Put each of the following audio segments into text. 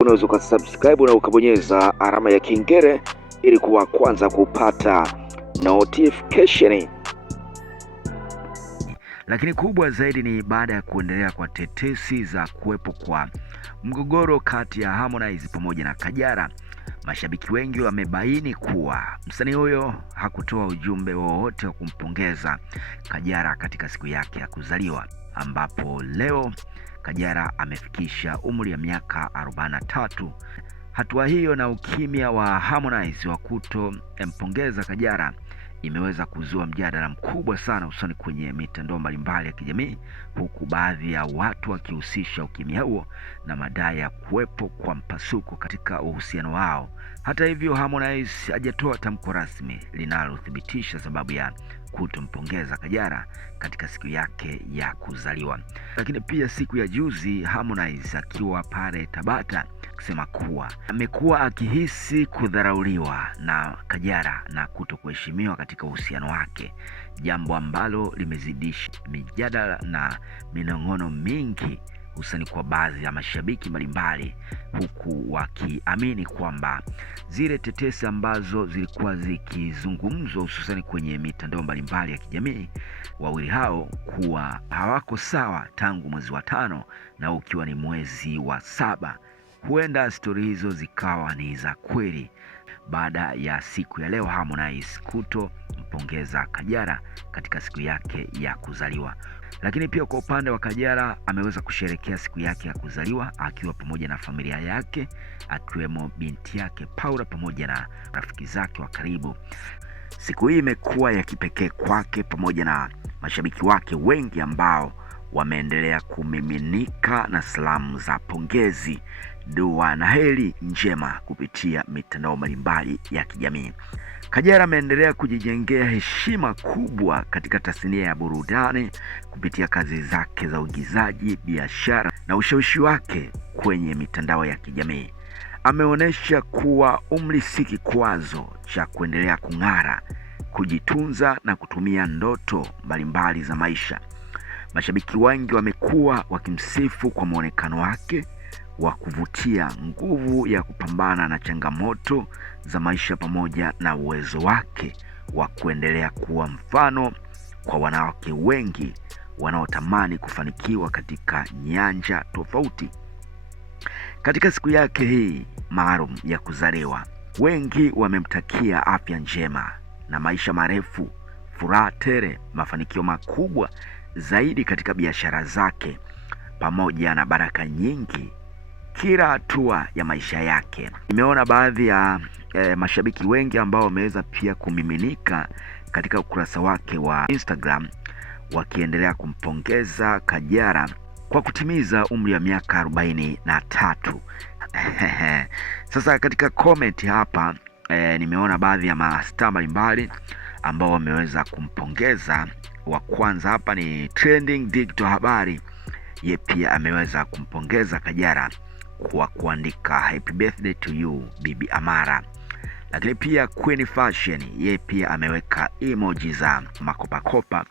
Unaweza ukasubscribe na ukabonyeza alama ya kengele ili kuwa kwanza kupata notification. Lakini kubwa zaidi ni baada ya kuendelea kwa tetesi za kuwepo kwa mgogoro kati ya Harmonize pamoja na Kajala, mashabiki wengi wamebaini kuwa msanii huyo hakutoa ujumbe wowote wa kumpongeza Kajala katika siku yake ya kuzaliwa, ambapo leo Kajala amefikisha umri ya miaka 43. Hatua hiyo na ukimya wa Harmonize wa kutompongeza Kajala imeweza kuzua mjadala mkubwa sana hususani kwenye mitandao mbalimbali ya kijamii, huku baadhi ya watu wakihusisha ukimya huo na madai ya kuwepo kwa mpasuko katika uhusiano wao. Hata hivyo, Harmonize hajatoa tamko rasmi linalothibitisha sababu ya kutompongeza Kajala katika siku yake ya kuzaliwa. Lakini pia siku ya juzi, Harmonize akiwa pale Tabata kusema kuwa amekuwa akihisi kudharauliwa na Kajala na kutokuheshimiwa katika uhusiano wake, jambo ambalo limezidisha mijadala na minong'ono mingi hususani kwa baadhi ya mashabiki mbalimbali, huku wakiamini kwamba zile tetesi ambazo zilikuwa zikizungumzwa hususani kwenye mitandao mbalimbali ya kijamii, wawili hao kuwa hawako sawa tangu mwezi wa 5 na ukiwa ni mwezi wa 7, huenda stori hizo zikawa ni za kweli baada ya siku ya leo Harmonize kutompongeza Kajala katika siku yake ya kuzaliwa. Lakini pia kwa upande wa Kajala, ameweza kusherehekea siku yake ya kuzaliwa akiwa pamoja na familia yake, akiwemo binti yake Paula pamoja na rafiki zake wa karibu. Siku hii imekuwa ya kipekee kwake pamoja na mashabiki wake wengi ambao wameendelea kumiminika na salamu za pongezi, dua na heri njema kupitia mitandao mbalimbali ya kijamii. Kajala ameendelea kujijengea heshima kubwa katika tasnia ya burudani kupitia kazi zake za uigizaji, biashara na ushawishi wake kwenye mitandao ya kijamii. Ameonyesha kuwa umri si kikwazo cha kuendelea kung'ara, kujitunza na kutumia ndoto mbalimbali za maisha. Mashabiki wengi wamekuwa wakimsifu kwa muonekano wake wa kuvutia, nguvu ya kupambana na changamoto za maisha pamoja na uwezo wake wa kuendelea kuwa mfano kwa wanawake wengi wanaotamani kufanikiwa katika nyanja tofauti. Katika siku yake hii maalum ya kuzaliwa, wengi wamemtakia afya njema na maisha marefu, furaha tele, mafanikio makubwa zaidi katika biashara zake pamoja na baraka nyingi kila hatua ya maisha yake. Nimeona baadhi ya mashabiki wengi ambao wameweza pia kumiminika katika ukurasa wake wa Instagram wakiendelea kumpongeza Kajala kwa kutimiza umri wa miaka 43. Sasa katika comment hapa nimeona baadhi ya mastaa mbalimbali ambao wameweza kumpongeza. Wa kwanza hapa ni Trending Digital Habari, ye pia ameweza kumpongeza Kajala kwa kuandika happy birthday to you Bibi Amara. Lakini pia Queen Fashion, ye pia ameweka emoji za makopakopa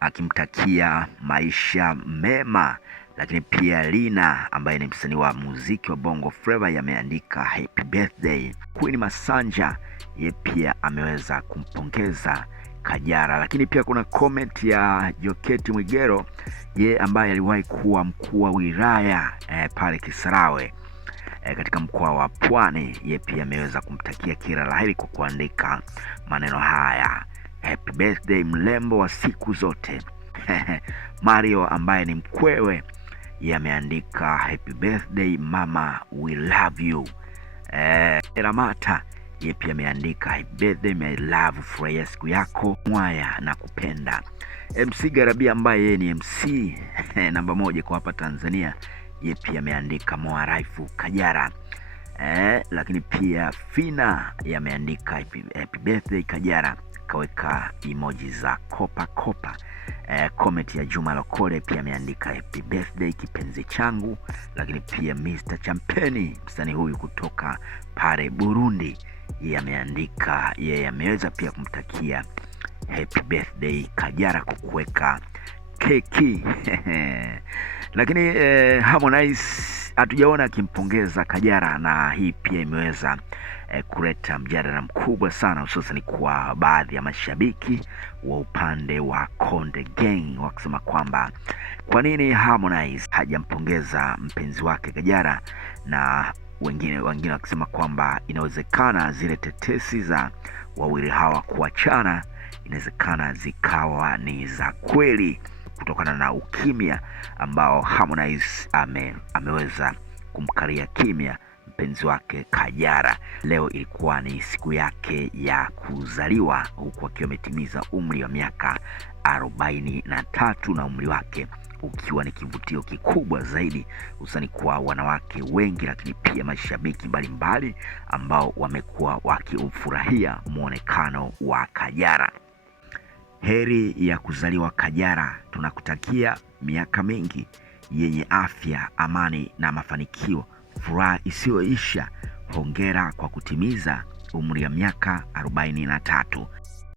akimtakia maisha mema. Lakini pia Lina ambaye ni msanii wa muziki wa Bongo Flava yameandika happy birthday. Queen Masanja, ye pia ameweza kumpongeza Kajala. Lakini pia kuna comment ya Joketi Mwigero, ye ambaye aliwahi kuwa mkuu wa wilaya pale Kisarawe katika mkoa wa Pwani. Ye pia ameweza kumtakia kila laheri kwa kuandika maneno haya, happy birthday mlembo wa siku zote. Mario ambaye ni mkwewe, ye ameandika happy birthday mama, we love you. Ramata, ye pia ameandika happy birthday my love, furahia siku yako mwaya na kupenda. MC Garabia ambaye yeye ni MC namba 1 kwa hapa Tanzania, ye pia ameandika moaraifu Kajala. Lakini pia Fina yameandika happy birthday Kajala, kaweka emoji za kopa kopa. Comment ya Juma Lokole pia ameandika happy birthday kipenzi changu. Lakini pia Mr. Champeni, msanii huyu kutoka pale Burundi, yeye ameandika, yeye ameweza pia kumtakia happy birthday Kajala kwa kuweka keki. Lakini Harmonize hatujaona akimpongeza Kajala, na hii pia imeweza kuleta mjadala mkubwa sana, hususan kwa baadhi ya mashabiki wa upande wa Konde Gang wakisema kwamba kwa nini Harmonize hajampongeza mpenzi wake Kajala, na wengine wakisema kwamba inawezekana zile tetesi za wawili hawa kuachana inawezekana zikawa ni za kweli kutokana na ukimya ambao Harmonize ameweza kumkalia kimya mpenzi wake Kajala. Leo ilikuwa ni siku yake ya kuzaliwa, huku akiwa ametimiza umri wa miaka 43 na umri wake ukiwa ni kivutio kikubwa zaidi hususani kwa wanawake wengi, lakini pia mashabiki mbalimbali ambao wamekuwa wakiufurahia muonekano wa Kajala. Heri ya kuzaliwa Kajala, tunakutakia miaka mingi yenye afya, amani na mafanikio, furaha isiyoisha. Hongera kwa kutimiza umri wa miaka 43.